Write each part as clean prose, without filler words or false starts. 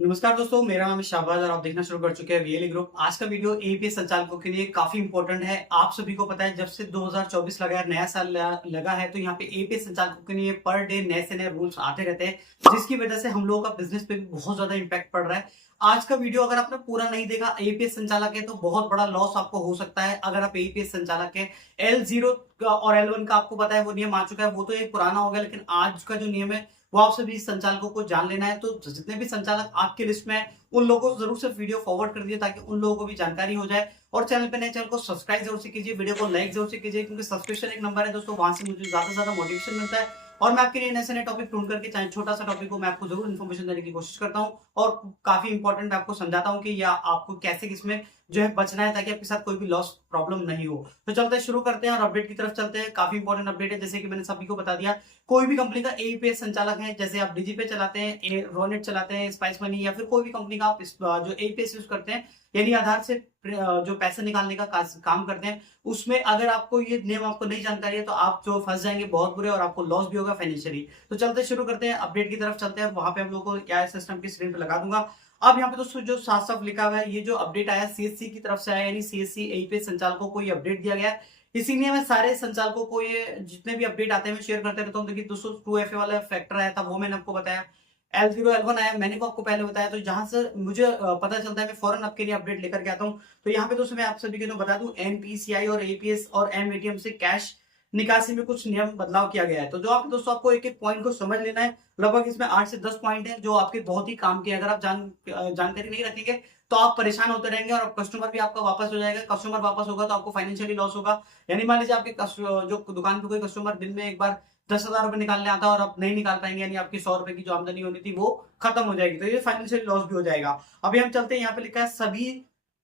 नमस्कार दोस्तों, मेरा नाम है शाहबाज और आप देखना शुरू कर चुके हैं वीएलई ग्रुप। आज का वीडियो एपीएस संचालकों के लिए काफी इंपॉर्टेंट है। आप सभी को पता है जब से 2024 लगा है, नया साल लगा है, तो यहाँ पे एपीएस संचालकों के लिए पर डे नए से नए रूल्स आते रहते हैं, जिसकी वजह से हम लोगों का बिजनेस पे भी बहुत ज्यादा इंपैक्ट पड़ रहा है। आज का वीडियो अगर आपने पूरा नहीं देखा, एपीएस संचालक है तो बहुत बड़ा लॉस आपको हो सकता है। अगर आप एपीएस संचालक है, L0 और L1 का आपको पता है वो नियम आ चुका है, वो तो एक पुराना हो गया, लेकिन आज का जो नियम है वो आप सभी संचालकों को जान लेना है। तो जितने भी संचालक आपके लिस्ट में है, उन लोगों को जरूर से वीडियो फॉरवर्ड कर दिए ताकि उन लोगों को भी जानकारी हो जाए। और चैनल पे नए, चैनल को सब्सक्राइब जरूर से कीजिए, वीडियो को लाइक जरूर से कीजिए, क्योंकि सब्सक्रिप्शन एक नंबर है दोस्तों, वहां से मुझे ज्यादा से ज्यादा मोटिवेशन मिलता है और मैं आपके लिए नए से नए टॉपिक ढूंढ करके, चाहे छोटा सा टॉपिक हो, मैं आपको जरूर इन्फॉर्मेशन देने की कोशिश करता हूँ और काफी इंपॉर्टेंट आपको समझाता हूँ कि या आपको कैसे किसमें जो है बचना है, ताकि आपके साथ कोई भी लॉस प्रॉब्लम नहीं हो। तो चलते हैं, शुरू करते हैं और अपडेट की तरफ चलते हैं। काफी इंपॉर्टेंट अपडेट है, जैसे कि मैंने सभी को बता दिया। कोई भी कंपनी का एपीएस संचालक है, जैसे आप डिजीपे चलाते हैं, रोनेट चलाते हैं, स्पाइस मनी, या फिर कोई भी कंपनी का आप जो एपीएस यूज करते हैं, यानी आधार से जो पैसे निकालने का काम करते हैं, उसमें अगर आपको ये नियम आपको नहीं जानकारी है तो आप जो फंस जाएंगे बहुत बुरे, और आपको लॉस भी होगा फाइनेंशियली। तो चलते शुरू करते हैं, अपडेट की तरफ चलते हैं। वहां पे हम लोग को क्या सिस्टम की स्क्रीन पे लगा दूंगा। अब यहाँ पे दोस्तों जो साफ साफ लिखा हुआ है, ये जो अपडेट आया सीएससी की तरफ से आया, यानी सीएससी एपीएस संचालकों को ये अपडेट दिया गया है। इसीलिए मैं सारे संचालकों को ये जितने भी अपडेट आते हैं मैं शेयर करते रहता हूँ। देखिए दोस्तों, 2FA वाला फैक्टर आया था, वो मैंने आपको बताया। L0 L1 आया, मैंने वो आपको पहले बताया। तो जहां से मुझे पता चलता है, मैं फौरन आपके लिए अपडेट लेकर के आता हूँ। तो यहाँ पे दोस्तों मैं आप सभी को बता दूं, एनपीसीआई और एपीएस और एमएटीएम से कैश निकासी में कुछ नियम बदलाव किया गया है। तो जो आप दोस्तों आपको एक एक पॉइंट को समझ लेना है। लगभग इसमें 8 से 10 पॉइंट है जो आपके बहुत ही काम के। अगर आप जानकारी नहीं रखेंगे तो आप परेशान होते रहेंगे और कस्टमर भी आपका वापस हो जाएगा। कस्टमर वापस होगा तो आपको फाइनेंशियली लॉस होगा। यानी मान लीजिए आपके जो दुकान पे कोई कस्टमर दिन में एक बार 10,000 रुपए निकालने आता है और आप नहीं निकाल पाएंगे, यानी आपकी 100 रुपए की जो आमदनी होनी थी वो खत्म हो जाएगी। तो ये फाइनेंशियल लॉस भी हो जाएगा। अभी हम चलते हैं, यहाँ पे लिखा है सभी,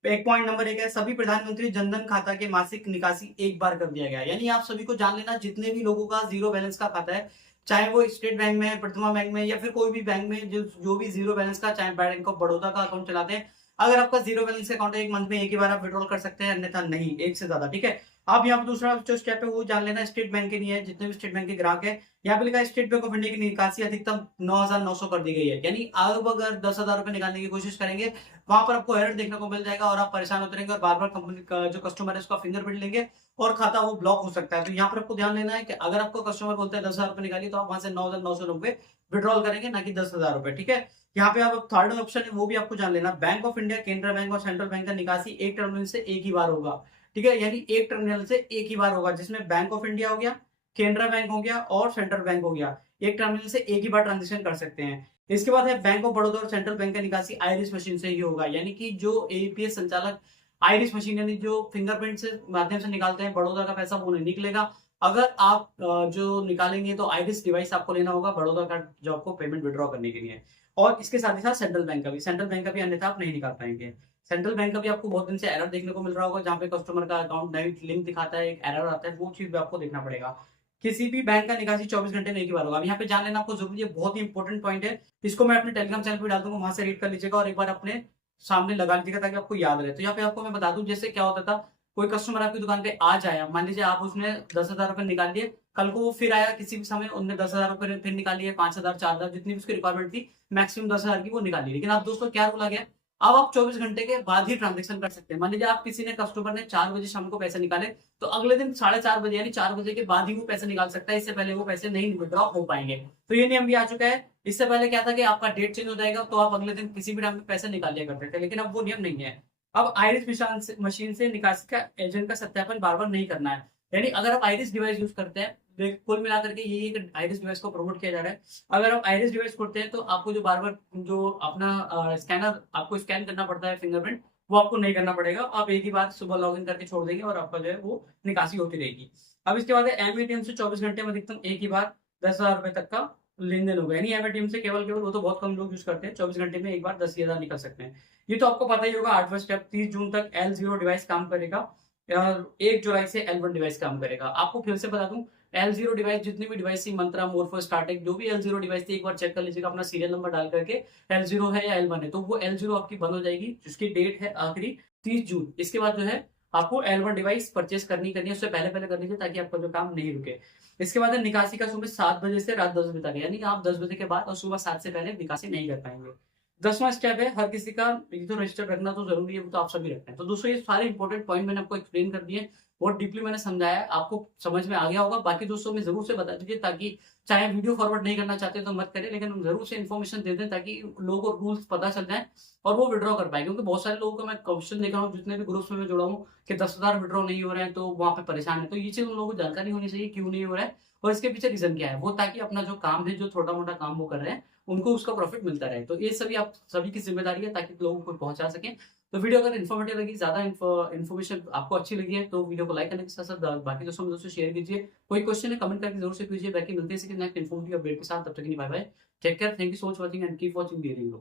एक पॉइंट नंबर 1 है, सभी प्रधानमंत्री जनधन खाता के मासिक निकासी एक बार कर दिया गया है। यानी आप सभी को जान लेना, जितने भी लोगों का जीरो बैलेंस का खाता है, चाहे वो स्टेट बैंक में, प्रथमा बैंक में, या फिर कोई भी बैंक में, जो भी जीरो बैलेंस का, चाहे बैंक ऑफ बड़ौदा का अकाउंट चलाते हैं, अगर आपका जीरो बैलेंस अकाउंट है, एक मंथ में एक ही बार आप विड्रॉल कर सकते हैं, अन्यथा नहीं, एक से ज्यादा। ठीक है। अब यहाँ पे दूसरा जो स्टेप है वो जान लेना, स्टेट बैंक के लिए है, जितने भी स्टेट बैंक के ग्राहक है, यहाँ पे लिखा है स्टेट बैंक ऑफ इंडिया की निकासी अधिकतम 9,900 कर दी गई है। यानी आप अगर 10,000 रुपए निकालने की कोशिश करेंगे, वहां पर आपको एरर देखने को मिल जाएगा और आप परेशान होते रहेंगे और बार बार कंपनी का जो कस्टमर है उसका फिंगरप्रिंट लेंगे और खाता वो ब्लॉक हो सकता है। तो यहाँ पर आपको ध्यान लेना है कि अगर आपको कस्टमर बोलते हैं 10,000 रुपए निकालिए, तो आप वहां से 9,900 रुपए विड्रॉल करेंगे, ना कि 10,000 रुपए। ठीक है। यहाँ पे आप थर्ड ऑप्शन है वो भी आपको जान लेना, bank of India, Canara bank और सेंट्रल बैंक का निकासी एक टर्मिनल से एक ही बार होगा। ठीक है। यानी एक टर्मिनल से एक ही बार होगा, जिसमें बैंक ऑफ इंडिया हो गया, केनरा बैंक हो गया और सेंट्रल बैंक हो गया। एक टर्मिनल से एक ही बार ट्रांजेक्शन कर सकते हैं। इसके बाद है बैंक ऑफ बड़ौदा और सेंट्रल बैंक का निकासी आइरिस मशीन से ही होगा। यानी कि जो एपीएस संचालक आइरिस मशीन, यानी जो फिंगरप्रिंट से माध्यम से निकालते हैं, बड़ौदा का पैसा वो नहीं निकलेगा। अगर आप जो निकालेंगे तो आइरिस डिवाइस आपको लेना होगा बड़ौदा का, जो आपको पेमेंट विड्रॉ करने के लिए। और इसके साथ ही साथ सेंट्रल बैंक का भी अन्यथा आप नहीं निकाल पाएंगे। सेंट्रल बैंक का भी आपको बहुत दिन से एरर देखने को मिल रहा होगा, जहां पे कस्टमर का अकाउंट नहीं लिंक दिखाता है, एक एरर आता है, वो चीज भी आपको देखना पड़ेगा। किसी भी बैंक का निकासी 24 घंटे में एक ही बार होगा। अब यहाँ पे जान लेना आपको जरूरी है, बहुत ही इंपॉर्टेंट पॉइंट है। इसको मैं अपने टेलीग्राम चैनल पे डाल दूंगा, वहां से रीड कर लीजिएगा और एक बार अपने सामने लगा लीजिएगा ताकि आपको याद रहे। तो यहाँ पे आपको मैं बता दूं, जैसे क्या होता था, कोई कस्टमर आपकी दुकान पे आज आया, मान लीजिए आप उसने 10,000 रुपए निकाल लिए, कल को वो फिर आया किसी भी समय, उनने 10,000 रुपए फिर निकाल लिए, 5,000, 4,000, जितनी भी उसकी रिक्वायरमेंट थी, मैक्सिमम 10,000 की वो निकाल ली। लेकिन अब दोस्तों क्या रूल आ गया, अब आप 24 घंटे के बाद ही ट्रांजेक्शन कर सकते हैं। मान लीजिए आप किसी ने, कस्टमर ने 4 बजे शाम को पैसे निकाले, तो अगले दिन 4:30 बजे, यानी 4 बजे के बाद ही वो पैसे निकाल सकता है, इससे पहले वो पैसे नहीं विड्रॉ हो पाएंगे। तो ये नियम भी आ चुका है। इससे पहले क्या था कि आपका डेट चेंज हो जाएगा तो आप अगले दिन किसी भी टाइम पे पैसे निकाल लिया करते थे, लेकिन अब वो नियम नहीं है। अब आइरिस मशीन से निकासी का एजेंट का सत्यापन बार बार नहीं करना है। यानी अगर आप आइरिस डिवाइस यूज करते हैं, कुल मिलाकर के ये एक आइरिस डिवाइस को प्रमोट किया जा रहा है। अगर आप आइरिस डिवाइस करते हैं तो आपको जो बार बार जो अपना स्कैनर आपको स्कैन करना पड़ता है, फिंगरप्रिंट, वो आपको नहीं करना पड़ेगा। आप एक ही बार सुबह लॉगिन करके छोड़ देंगे और आपका जो है वो निकासी होती रहेगी। अब इसके बाद एमएटीएम से 24 घंटे में अधिकतम एक ही बार 10,000 रुपए तक का लेन देन होगा। यानी एमएटीएम से केवल केवल, वो तो बहुत कम लोग यूज करते हैं, 24 घंटे में एक बार 10,000 निकल सकते हैं। ये तो आपको पता ही होगा। 8वां स्टेप, 30 जून तक L0 डिवाइस काम करेगा और 1 जुलाई से L1 डिवाइस काम करेगा। आपको फिर से बता दूं, L0 डिवाइस जितनी भी डिवाइस थी, मंत्रा, मोरफो, स्टार्टेक, जो भी L0 डिवाइस थी, एक बार चेक कर लीजिएगा अपना सीरियल नंबर डाल करके, L0 है या L1 है, तो वो L0 आपकी बंद हो जाएगी, जिसकी डेट है आखिरी 30 जून। इसके बाद जो है आपको L1 डिवाइस परचेस करनी है, उससे पहले पहले कर लीजिए ताकि आपका जो काम नहीं रुके। इसके बाद है निकासी का सुबह 7 बजे से रात 10 बजे तक, यानी आप 10 बजे के बाद और सुबह 7 से पहले निकासी नहीं कर पाएंगे। 10वां स्टेप है हर किसी का, ये तो रजिस्टर रखना तो जरूरी है, वो तो आप सभी रखते हैं। तो दोस्तों ये सारे इंपॉर्टेंट पॉइंट मैंने आपको एक्सप्लेन कर दिए, बहुत डीपली मैंने समझाया, आपको समझ में आ गया होगा। बाकी दोस्तों में जरूर से बता दीजिए, ताकि चाहे वीडियो फॉरवर्ड नहीं करना चाहते तो मत करें, लेकिन हम जरूर से इन्फॉर्मेशन दे दें ताकि लोगों को रूल्स पता चल जाए और वो विड्रॉ कर पाए। क्योंकि बहुत सारे लोगों को मैं क्वेश्चन देख रहा हूँ, जितने भी ग्रुप्स में मैं जुड़ा हूँ, कि 10,000 विड्रॉ नहीं हो रहे हैं तो वहां पे परेशान है। तो ये चीज उन लोगों को जानकारी होनी चाहिए क्यों नहीं हो रहा है और इसके पीछे रीजन क्या है, वो ताकि अपना जो काम है, जो छोटा मोटा काम वो कर रहे हैं, उनको उसका प्रॉफिट मिलता रहे। तो ये सभी आप सभी की जिम्मेदारी है ताकि लोगों को पहुंचा सके। तो वीडियो अगर इन्फॉर्मेटिव लगी, ज्यादा इन्फॉर्मेशन आपको अच्छी लगी है, तो वीडियो को लाइक करने के साथ साथ बाकी दोस्तों शेयर कीजिए। कोई क्वेश्चन है कमेंट करके जरूर से कीजिए। बाकी मिलते हैं नेक्स्ट इन्फॉर्मेटिव अपडेट के साथ, तब तक के लिए bye bye, take care, thank you so much watching and keep watching.